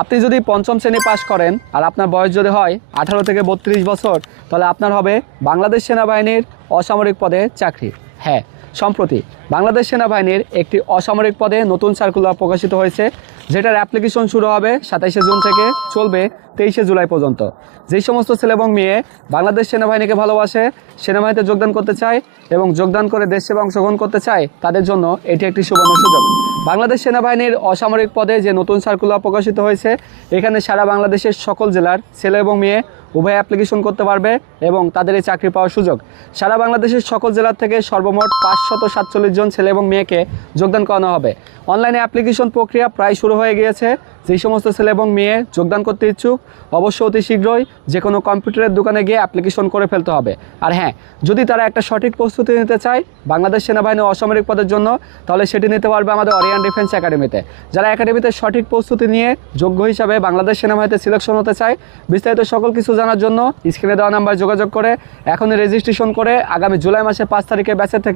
আপনি যদি পঞ্চম শ্রেণী পাস করেন আর আপনার বয়স যদি হয় 18 থেকে 32 বছর, তাহলে আপনার হবে বাংলাদেশ সেনাবাহিনীর অসামরিক পদে চাকরি। হ্যাঁ, সম্প্রতি বাংলাদেশ সেনাবাহিনীর একটি অসামরিক পদে নতুন সার্কুলার প্রকাশিত হয়েছে, যেটার অ্যাপ্লিকেশন শুরু হবে 27শে জুন থেকে, চলবে 23শে জুলাই পর্যন্ত। যেই সমস্ত ছেলে এবং মেয়ে বাংলাদেশ সেনাবাহিনীকে ভালোবাসে, সেনাবাহিনীতে যোগদান করতে চায় এবং যোগদান করে দেশ সেবা অংশগ্রহণ করতে চায়, তাদের জন্য এটি একটি সুবর্ণ সুযোগ। বাংলাদেশ সেনাবাহিনীর অসামরিক পদে যে নতুন সার্কুলার প্রকাশিত হয়েছে, এখানে সারা বাংলাদেশের সকল জেলার ছেলে এবং মেয়ে উভয় অ্যাপ্লিকেশন করতে পারবে এবং তাদের এই চাকরি পাওয়ার সুযোগ। সারা বাংলাদেশের সকল জেলা থেকে সর্বমোট 547 জন ছেলে এবং মেয়েকে যোগদান করানো হবে। অনলাইনে অ্যাপ্লিকেশন প্রক্রিয়া প্রায় শুরু হয়ে গিয়েছে। যেই সমস্ত ছেলে এবং মেয়ে যোগদান করতে ইচ্ছুক, অবশ্য অতি শীঘ্রই যে কোনো কম্পিউটারের দোকানে গিয়ে অ্যাপ্লিকেশন করে ফেলতে হবে। আর হ্যাঁ, যদি তারা একটা সঠিক প্রস্তুতি নিতে চায় বাংলাদেশ সেনাবাহিনীর অসামরিক পদের জন্য, তাহলে সেটি নিতে পারবে আমাদের অরিয়ান ডিফেন্স একাডেমিতে। যারা একাডেমিতে সঠিক প্রস্তুতি নিয়ে যোগ্য হিসাবে বাংলাদেশ সেনাবাহিনীতে সিলেকশন হতে চায়, বিস্তারিত সকল কিছু জানার জন্য স্ক্রিনে দেওয়া নাম্বার যোগাযোগ করে এখনই রেজিস্ট্রেশন করে আগামী জুলাই মাসের 5 তারিখে ব্যাচের থেকে